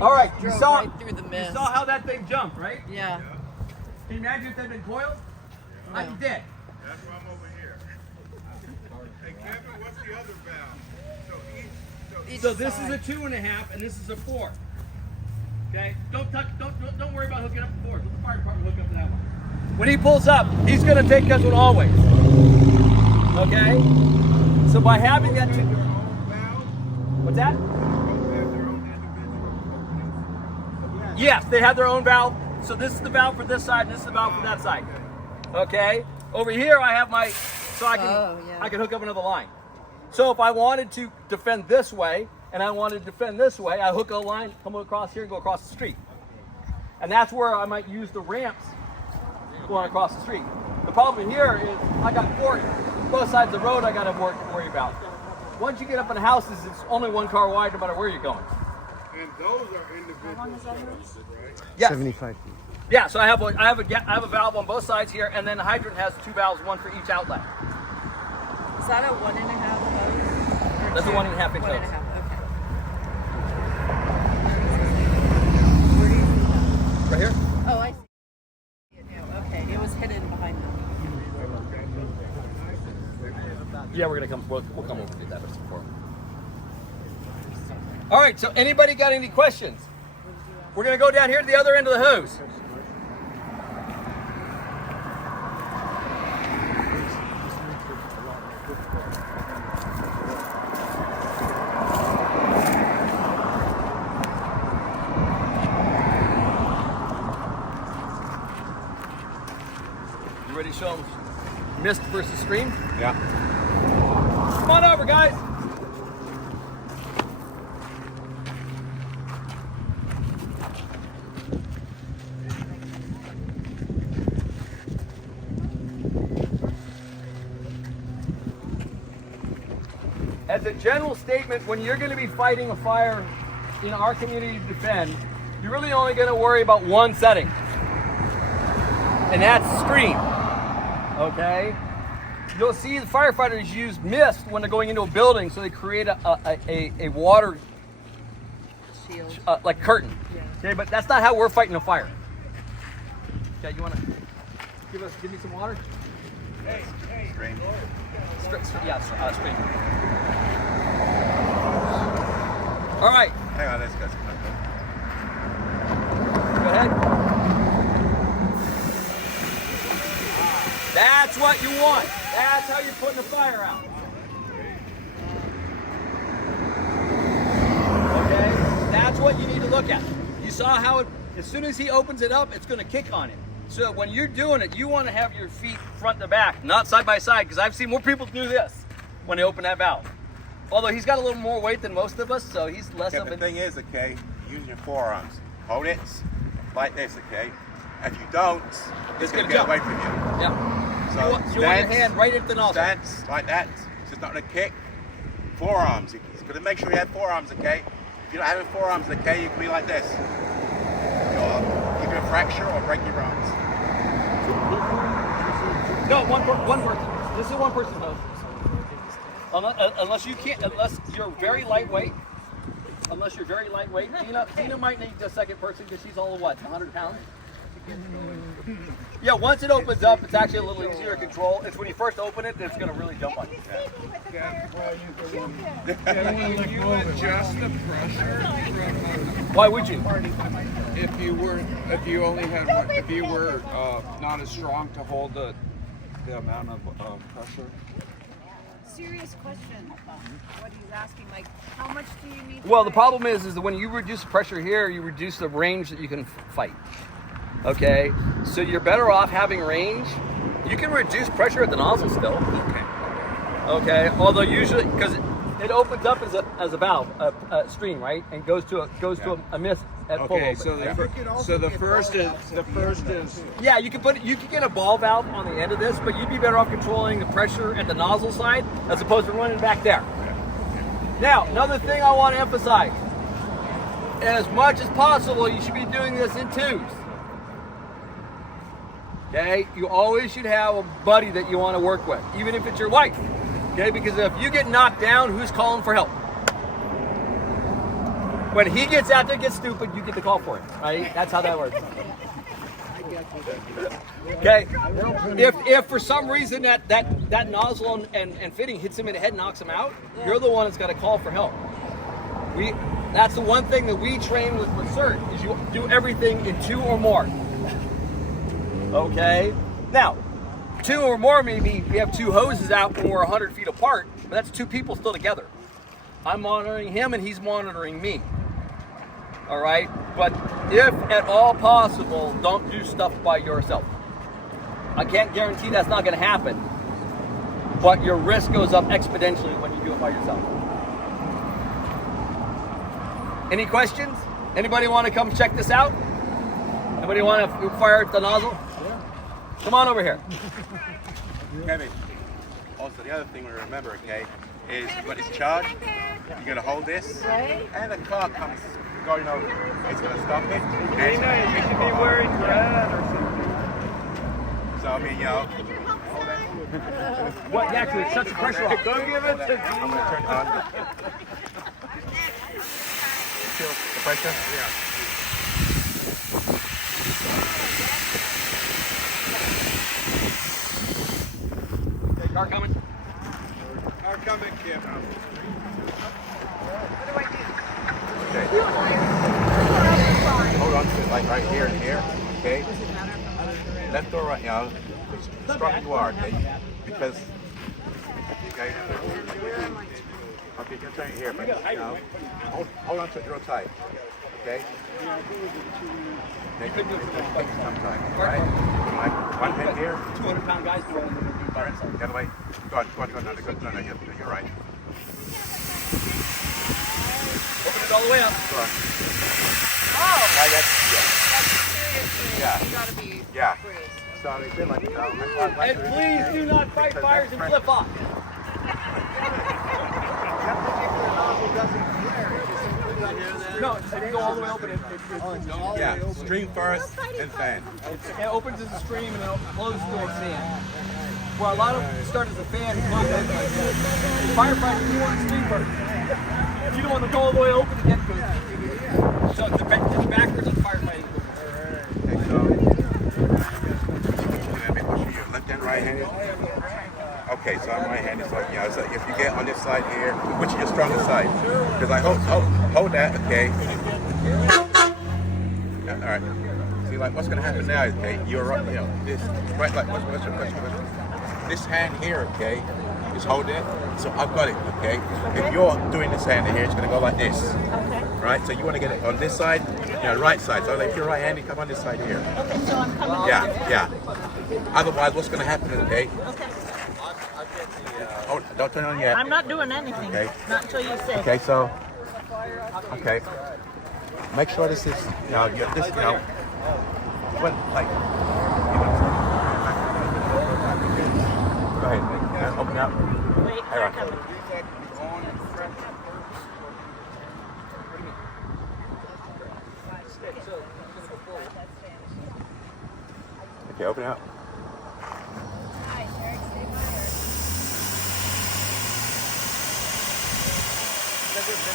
All right, you Drove saw, right through the you mist. saw how that thing jumped, right? Yeah. Can you imagine if they'd been coiled? Like you did. That's why I'm over here. Hey Kevin, what's the other valve? So this is a 2.5 and this is a 4. Okay? Don't worry about hooking up the 4. Let the fire department hook up to that one. When he pulls up, he's gonna take this one always. Okay? So by having that Their own valve? what's that? Both have their own individual openings? Yes, they have their own valve. So this is the valve for this side and this is the valve for that side. Okay? Over here I have my, so I can hook up another line. So if I wanted to defend this way and I wanted to defend this way, I hook a line, come across here and go across the street. And that's where I might use the ramps going across the street. The problem here is I got both sides of the road I got to worry about. Once you get up in the houses, it's only one car wide no matter where you're going. And those are individual structures, right? Yes. 75 feet. Yeah, so I have a valve on both sides here, and then the hydrant has 2 valves, one for each outlet. Is that a 1.5 hose? That's a 1.5 inch hose. 1.5, okay. Right here? Oh, I see it now. Okay, it was hidden behind them. Yeah, we'll come over and do that before. All right, so anybody got any questions? We're gonna go down here to the other end of the hose. You ready to show them mist versus stream? Yeah. Come on over, guys. As a general statement, when you're going to be fighting a fire in our community to defend, you're really only going to worry about one setting, and that's stream. Okay? You'll see the firefighters use mist when they're going into a building, so they create a water Shield. like curtain. Okay, but that's not how we're fighting a fire. Okay, you want to give me some water? Stream. Yeah, stream. All right, Hang on, let's go. go ahead. That's what you want. That's how you're putting the fire out. Okay, that's what you need to look at. You saw how as soon as he opens it up, it's going to kick on him. So when you're doing it, you want to have your feet front to back, not side by side, because I've seen more people do this when they open that valve. Although he's got a little more weight than most of us, so he's less Okay, of the a... thing is, okay, using your forearms. Hold it like this, okay? If you don't, it's going to get jump. away from you. Yeah. So you want your hand right into the nozzle. Stance like that. So it's not going to kick. Forearms. You've got to make sure you have forearms, okay? If you're not having forearms, okay, you can be like this. You're going to fracture or break your bones. No, one person. This is one person hose. Unless you're very lightweight. Tina might need a second person because she's all of what, 100 pounds? Yeah, once it opens up, it's actually a little easier to control. It's when you first open it, it's going to really jump on you. Can you adjust the pressure Why would you? if you were not as strong to hold the amount of pressure? Serious question. What he's asking, like, how much do you need? Well, the problem is that when you reduce the pressure here, you reduce the range that you can fight. Okay, so you're better off having range. You can reduce pressure at the nozzle still. Okay, although usually because it opens up as a valve, a stream, right, and goes to a mist at full open. So the first is Yeah, you can get a ball valve on the end of this, but you'd be better off controlling the pressure at the nozzle side as opposed to running back there. Now, another thing I want to emphasize: as much as possible, you should be doing this in twos. Okay, you always should have a buddy that you want to work with, even if it's your wife. Okay, because if you get knocked down, who's calling for help? When he gets out there, gets stupid, you get the call for it, right? That's how that works. Okay, if for some reason that nozzle and fitting hits him in the head and knocks him out, you're the one that's got to call for help. That's the one thing that we train with CERT, is you do everything in two or more. Okay, now, two or more maybe we have two hoses out when we're 100 feet apart, but that's two people still together. I'm monitoring him and he's monitoring me. All right, but if at all possible, don't do stuff by yourself. I can't guarantee that's not going to happen, but your risk goes up exponentially when you do it by yourself. Any questions? Anybody want to come check this out? Anybody want to fire at the nozzle? Come on over here. Kevin, also the other thing we remember, okay, is you've got this charge, you're going to hold this, and the car comes going over, it's going to stop it. And you should be wearing red or something. So, I mean, hold it. What? Yeah, because it shuts the pressure off. Don't give it to I'm going to turn it on. Feel the pressure? Yeah. Car coming. Kevin. What do I do? Okay. Hold on to it, like right here and here, okay? Left or right, the stronger you are, okay? Because, okay, just turn it here, but, hold on to it real tight, okay? Okay, sometime, right? One hand here. 200-pound guys. All right, the other way. Go on, no, you're right. Open it all the way up. Go on. Oh, That's seriously, Yeah. you gotta be Yeah. bruised. So it's been like, And please do not fight fires in flip-flop. No, it can go all the way open. yeah, stream first and fan. It opens as a stream and it closes to a fan. Well, a lot of them start as a fan and close as a firefighter, you want to stream first. You don't want to go all the way open again. So it's backwards in firefighting. Okay, so your left and right handed. Okay, so I'm right handed. So so if you get on this side here, which is your strongest side? Because I hold that, okay. Yeah, all right. See, like what's gonna happen now is, okay, you're right, this right, like what's this hand here, okay, is holding it. So I've got it, okay. If you're doing this hand here, it's gonna go like this. Okay. Right, so you want to get it on this side, right side. So if you're right-handed, come on this side here. Okay, so I'm coming. Yeah. Otherwise, what's going to happen? Okay. Okay. Oh, don't turn on yet. I'm not doing anything. Okay. Not until you say. Okay, so. Okay. Make sure this is, this, what, like. Go ahead. Open up. Wait, Hey, I'm coming. Okay, open it up.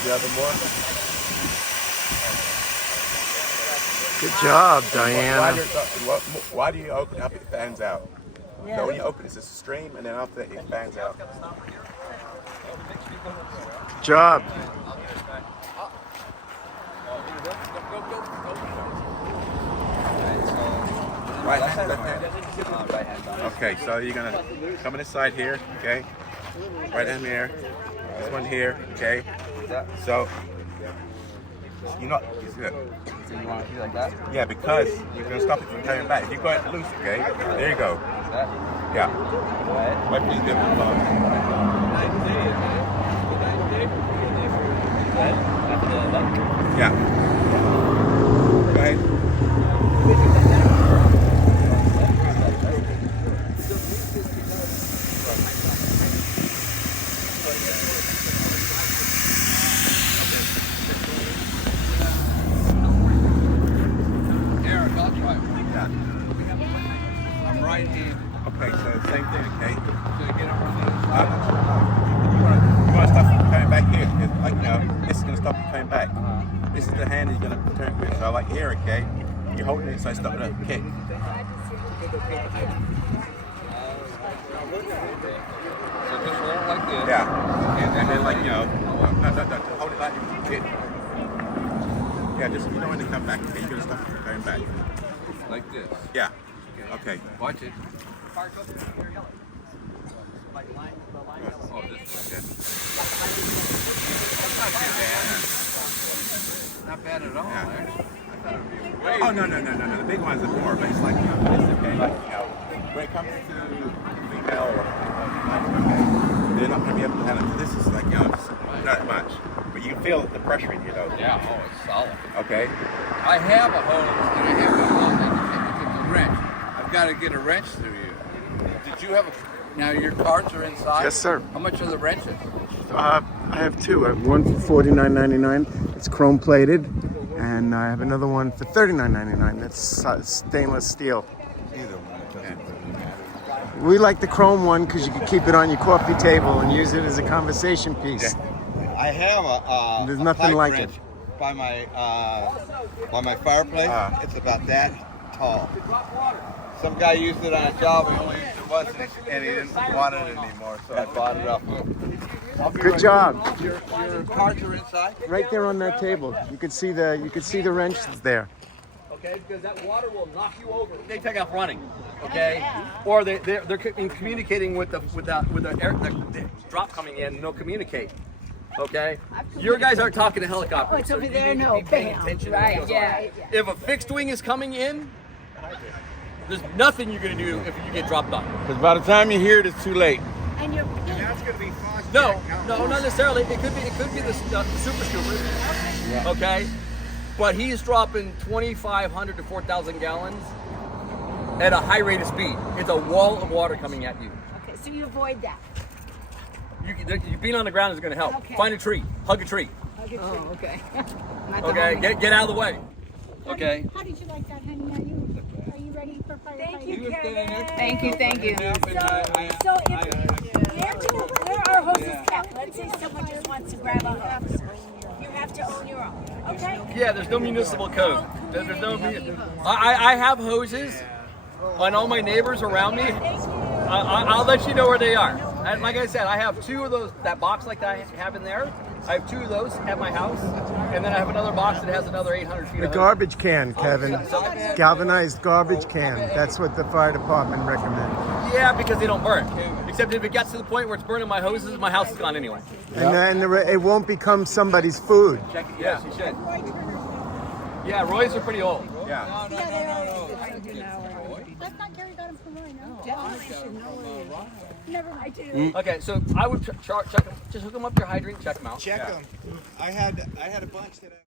You have more? Good job, Diana. Why do you open up? It fans out. So when you open, it's a stream, and then after that, it fans out. Good job. Right hand, left hand? Right hand. Okay, so you're gonna come on this side here, okay? Right hand here. This one here, okay? So you see it. So you want to do like that? Yeah, because you're gonna stop it from coming back. If you go it loose, okay? There you go. That? Yeah. Wait, please do it. Yeah. Go ahead. Eric, I'll try one. Yeah. I'm right-handed. Okay, so same thing, okay? So you get up on the other side. You want to stop it from coming back here. Like, this is going to stop it coming back. This is the hand that you're going to turn with. So like here, okay? You're holding it, so I stop it up, kick. So just hold it like this. Yeah. And then like, no, hold it like you did. Yeah, just, you don't want to come back, okay? You're going to stop it from coming back. Like this. Yeah. Okay. Watch it. Oh, this Yeah. not bad at all, Yeah. actually. I thought it would be way Oh, no. The big ones are more, but it's like, this, okay? Like, when it comes to female or they're not going to be able to handle it. This is like, not much. But you can feel the pressure in your nose. Yeah, oh, it's solid. Okay? I have a hose and I have a wrench. I've got to get a wrench through you. Did you have a... Now your carts are inside? Yes, sir. How much are the wrenches? I have two. I have one for $49.99. It's chrome plated, and I have another one for $39.99. That's stainless steel. Either one. It doesn't really matter. We like the chrome one because you can keep it on your coffee table and use it as a conversation piece. I have a There's a nothing pipe like wrench it. by my fireplace. It's about that tall. some guy used it on a job, he only used it once, and he didn't want it anymore, so I bought it up. Good job. Your cards are inside? Right there on that table. You could see the wrenches there. Okay, because that water will knock you over. They take off running, okay? Or they're communicating with the drop coming in, and they'll communicate, okay? Your guys aren't talking to helicopters. Oh, it's over so there, you need to no, be paying bam. attention to Right, what's going on. If a fixed wing is coming in, there's nothing you're gonna do if you get dropped on. Because by the time you hear it, it's too late. And you're No, not necessarily. It could be the super scoopers, okay? But he's dropping 2,500 to 4,000 gallons at a high rate of speed. It's a wall of water coming at you. okay, so you avoid that. You being on the ground is going to help. Okay. Find a tree, hug a tree. Oh, okay. Okay, get out of the way. Okay. How did you like that, honey? Are you ready for firefighting? Thank you, Kevin. Thank you, thank you. So where are hoses kept? Let's say someone just wants to grab a hose. You have to own your own. Okay. Yeah, there's no municipal code. There's no. I have hoses on all my neighbors around me. I'll let you know where they are. And like I said, I have two of those, that box like that I have in there. I have two of those at my house, and then I have another box that has another 800 feet The of hose. garbage can, Kevin. Galvanized garbage can. That's what the fire department recommends. Yeah, because they don't burn. Except if it gets to the point where it's burning my hoses, my house is gone anyway. And it won't become somebody's food. Check it. Yes, you should. Yeah, Roy's are pretty old. Yeah. That's not Gary got him from Roy, no? Never mind. Okay, so I would check them. Just hook them up to your hydrant, check them out. Check them. I had a bunch that